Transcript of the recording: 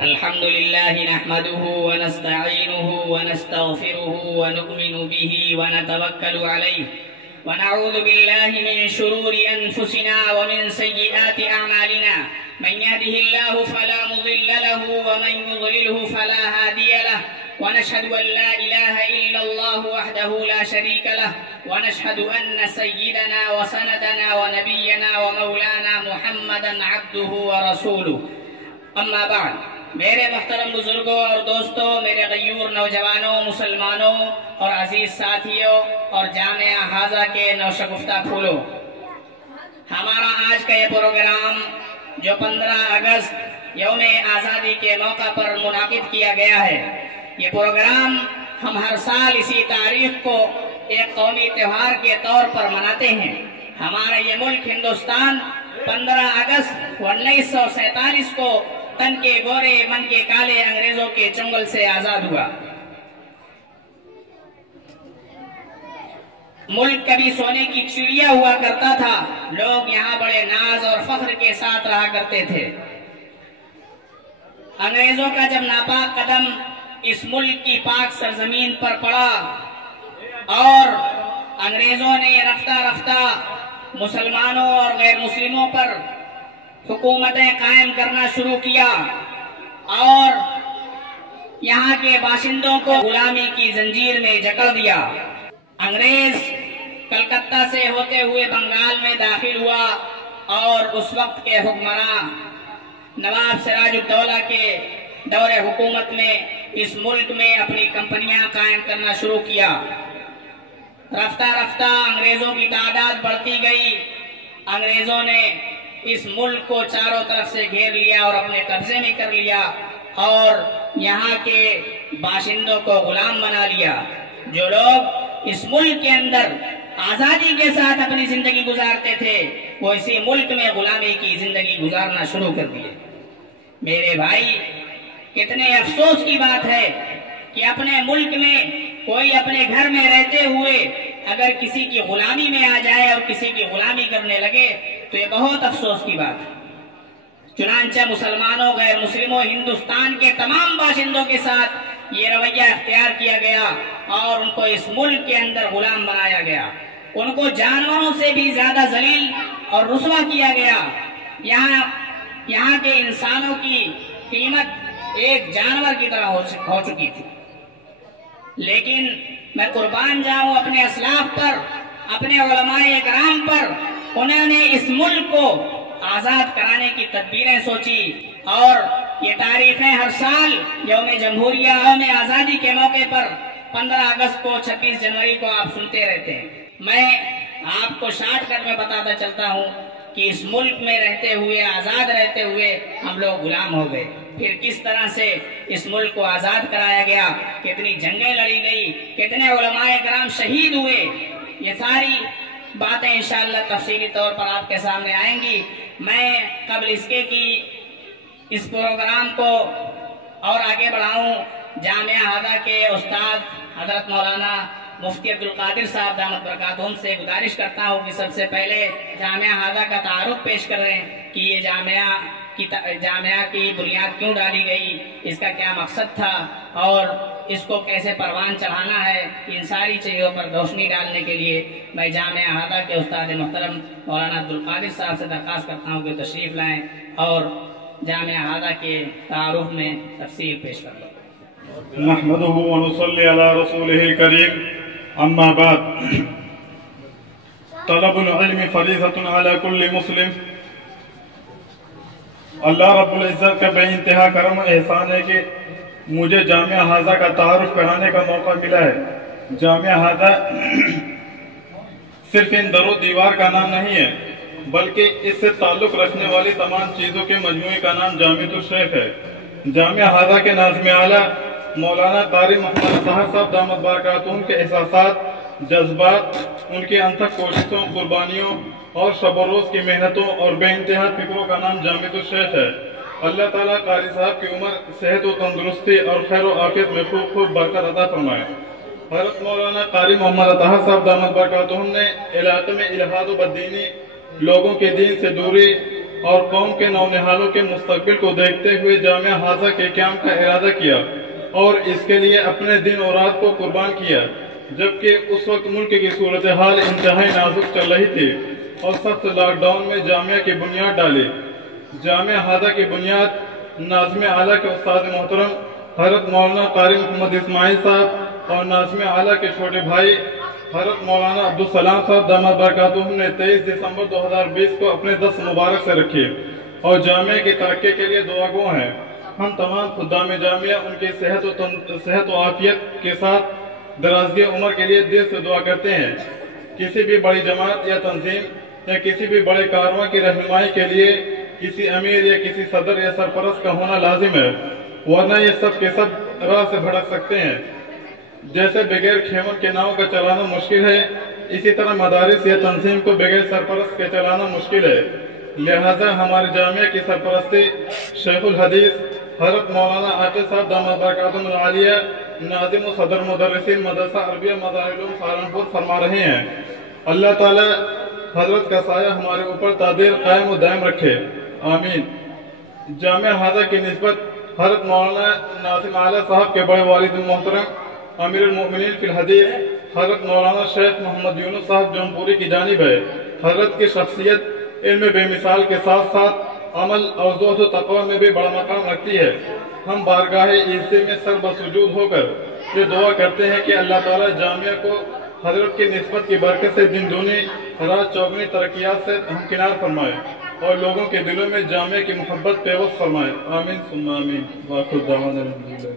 الحمد لله نحمده ونستعينه ونستغفره ونؤمن به ونتوكل عليه ونعوذ بالله من شرور أنفسنا ومن سيئات أعمالنا من يهده الله فلا مضل له ومن يضلله فلا هادي له ونشهد أن لا إله إلا الله وحده لا شريك له ونشهد أن سيدنا وسندنا ونبينا ومولانا محمدا عبده ورسوله اما بعد میرے محترم بزرگوں اور دوستوں، میرے غیور نوجوانوں، مسلمانوں اور عزیز ساتھیوں اور جامعہ حاضہ کے نوشگفتہ پھولوں، ہمارا آج کا یہ پروگرام جو 15 اگست یوم آزادی کے موقع پر منعقد کیا گیا ہے، یہ پروگرام ہم ہر سال اسی تاریخ کو ایک قومی تہوار کے طور پر مناتے ہیں۔ ہمارا یہ ملک ہندوستان 15 اگست 1947 کو تن کے گورے من کے کالے انگریزوں کے چنگل سے آزاد ہوا۔ ملک کبھی سونے کی چڑیا ہوا کرتا تھا، لوگ یہاں بڑے ناز اور فخر کے ساتھ رہا کرتے تھے۔ انگریزوں کا جب ناپاک قدم اس ملک کی پاک سرزمین پر پڑا اور انگریزوں نے رفتہ رفتہ مسلمانوں اور غیر مسلموں پر حکومتیں قائم کرنا شروع کیا اور یہاں کے باشندوں کو غلامی کی زنجیر میں جکڑ دیا، انگریز کلکتہ سے ہوتے ہوئے بنگال میں داخل ہوا اور اس وقت کے حکمراں نواب سراج الدولہ کے دور حکومت میں اس ملک میں اپنی کمپنیاں قائم کرنا شروع کیا۔ رفتہ رفتہ انگریزوں کی تعداد بڑھتی گئی، انگریزوں نے اس ملک کو چاروں طرف سے گھیر لیا اور اپنے قبضے میں کر لیا اور یہاں کے باشندوں کو غلام بنا لیا۔ جو لوگ اس ملک کے اندر آزادی کے ساتھ اپنی زندگی گزارتے تھے، وہ اسی ملک میں غلامی کی زندگی گزارنا شروع کر دیے۔ میرے بھائی، کتنے افسوس کی بات ہے کہ اپنے ملک میں کوئی اپنے گھر میں رہتے ہوئے اگر کسی کی غلامی میں آ جائے اور کسی کی غلامی کرنے لگے تو یہ بہت افسوس کی بات ہے۔ چنانچہ مسلمانوں، غیر مسلموں، ہندوستان کے تمام باشندوں کے ساتھ یہ رویہ اختیار کیا گیا اور ان کو اس ملک کے اندر غلام بنایا گیا، ان کو جانوروں سے بھی زیادہ ذلیل اور رسوا کیا گیا۔ یہاں کے انسانوں کی قیمت ایک جانور کی طرح ہو چکی تھی، لیکن میں قربان جاؤں اپنے اسلاف پر، اپنے علماء کرام پر، انہوں نے اس ملک کو آزاد کرانے کی تدبیریں سوچی اور یہ تاریخیں ہر سال یوم جمہوریہ، یوم آزادی کے موقع پر 15 اگست کو، 26 جنوری کو آپ سنتے رہتے ہیں۔ میں آپ کو شارٹ کٹ میں بتاتا چلتا ہوں کہ اس ملک میں رہتے ہوئے، آزاد رہتے ہوئے ہم لوگ غلام ہو گئے، پھر کس طرح سے اس ملک کو آزاد کرایا گیا، کتنی جنگیں لڑی گئی، کتنے علماء کرام شہید ہوئے، یہ ساری باتیں انشاءاللہ تفصیلی طور پر آپ کے سامنے آئیں گی۔ میں قبل اس کے کی اس پروگرام کو اور آگے بڑھاؤں، جامعہ حاضہ کے استاد حضرت مولانا مفتی عبدالقادر صاحب دامت برکاتہم سے گزارش کرتا ہوں کہ سب سے پہلے جامعہ حاضہ کا تعارف پیش کر رہے ہیں کہ یہ جامعہ کی بنیاد کیوں ڈالی گئی، اس کا کیا مقصد تھا اور اس کو کیسے پروان چڑھانا ہے، ان ساری چیزوں پر روشنی ڈالنے کے لیے میں جامعہ حاضہ کے استاد محترم مولانا عبدالقادر صاحب سے درخواست کرتا ہوں کہ تشریف لائیں اور جامعہ حاضہ کے تعارف میں تفصیل پیش کر لو۔ نحمده ونصلي على رسوله الكريم، اما بعد، طلب العلم فریضۃ على كل مسلم۔ اللہ رب العزت کا بے انتہا کرم احسان ہے کہ مجھے جامعہ حاضہ کا تعارف کرانے کا موقع ملا ہے۔ جامعہ حاضہ صرف ان در و دیوار کا نام نہیں ہے، بلکہ اس سے تعلق رکھنے والی تمام چیزوں کے مجموعے کا نام جامعۃ الشیخ ہے۔ جامعہ حاضہ کے ناظم اعلیٰ مولانا قاری محمد طاہر صاحب دامت برکاتہم کے احساسات، جذبات، ان کی انتھک کوششوں، قربانیوں اور شب و روز کی محنتوں اور بے انتہا فکروں کا نام جامعۃ الشیخ ہے۔ اللہ تعالیٰ قاری صاحب کی عمر، صحت و تندرستی اور خیر و عافیت میں خوب خوب برکت عطا فرمائے۔ حضرت مولانا قاری محمد طاہر صاحب دامت برکاتہم نے علاقے میں الحاد و بددینی، لوگوں کے دین سے دوری اور قوم کے نونہالوں کے مستقبل کو دیکھتے ہوئے جامعہ ہاضہ کے قیام کا ارادہ کیا اور اس کے لیے اپنے دن اور رات کو قربان کیا، جبکہ اس وقت ملک کی صورتحال انتہائی نازک چل رہی تھی اور سخت لاک ڈاؤن میں جامعہ کی بنیاد ڈالی۔ جامعہ ہاضہ کی بنیاد ناظم اعلیٰ کے استاد محترم حضرت مولانا قاری محمد اسماعیل صاحب اور ناظم اعلیٰ کے چھوٹے بھائی حضرت مولانا عبدالسلام صاحب دامت برکاتہم نے 23 دسمبر 2020 کو اپنے دست مبارک سے رکھی اور جامعہ کی ترقی کے لیے دعا گو ہیں۔ ہم تمام خدام جامعہ ان کی صحت و عافیت کے ساتھ درازگی عمر کے لیے دل سے دعا کرتے ہیں۔ کسی بھی بڑی جماعت یا تنظیم یا کسی بھی بڑے کارواں کی رہنمائی کے لیے کسی امیر یا کسی صدر یا سرپرست کا ہونا لازم ہے، ورنہ یہ سب کے سب راہ سے بھٹک سکتے ہیں۔ جیسے بغیر کھیون کے ناؤ کا چلانا مشکل ہے، اسی طرح مدارس یا تنظیم کو بغیر سرپرست کے چلانا مشکل ہے۔ لہذا ہمارے جامعہ کی سرپرستی شیخ الحدیث حضرت مولانا عاقل صاحب دامت برکاتہم العالیہ ناظم و صدر مدرسین مدرسہ عربیہ مدارالعلوم سہارنپور فرما رہے ہیں۔ اللہ تعالی حضرت کا سایہ ہمارے اوپر تعدیل قائم و دائم رکھے، آمین۔ جامعہ ہاضہ کی نسبت حضرت مولانا ناظم اعلیٰ صاحب کے بڑے والد محترم امیر المؤمنین فی الحدیث حضرت مولانا شیخ محمد یونس صاحب جونپوری کی جانب ہے۔ حضرت کی شخصیت علم بے مثال کے ساتھ ساتھ عمل اور زہد و تقوی میں بھی بڑا مقام رکھتی ہے۔ ہم بارگاہ عزت میں سر بسجود ہو کر یہ دعا کرتے ہیں کہ اللہ تعالیٰ جامعہ کو حضرت کی نسبت کی برکت سے دن دونی رات چوگنی ترقیات سے ہمکنار فرمائے اور لوگوں کے دلوں میں جامعہ کی محبت پیوست فرمائے، آمین ثم آمین۔ وآخر دعوانا الحمدللہ۔